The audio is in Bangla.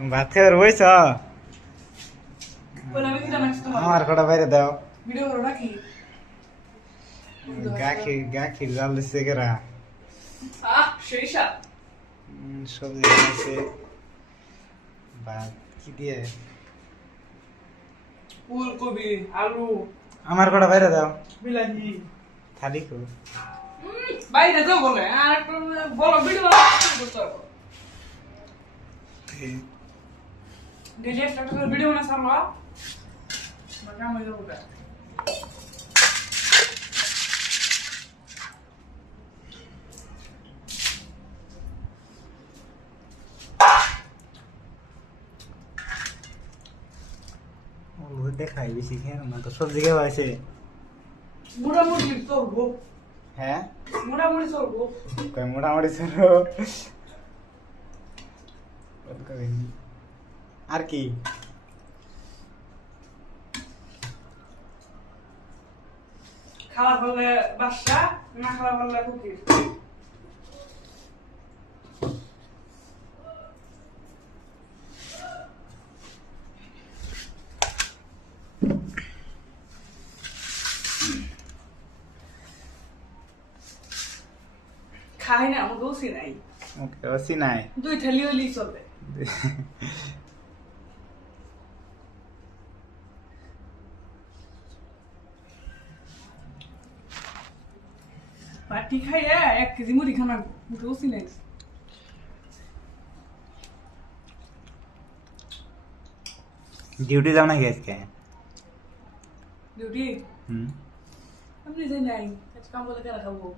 ভাত খাবার বইছ আমার কটা বাইরে দাও গাখির জাল দিচ্ছে কেরা সবজি আছে ভাত কি দিয়ে ফুলকপি আলু আমার কটা বাইরে দাও বিলাহি থালি কো বাইরে যাও বলে আর একটা বলো ভিডিও করতে ডিজে স্টার্ট করে ভিডিও বানা সারলো বাকা মই যাবো কা ও দেখাই বেশি খেয়ে না তো সবজি কেউ আছে মোটামুটি চলবো হ্যাঁ মোটামুটি চলবো কই মোটামুটি চলো আর কি খাওয়া বললে বাসা না খাওয়া বললে কুকির খাই না আমার দোষই নাই ওকে ওসি নাই দুই থালি হলেই চলবে বাটি খাই 1 কেজি মুড়ি খানা দোষই নাই ডিউটি যাও নাকি আজকে ডিউটি হুম আমি যাই নাই আজ কাম বলে কেন খাবো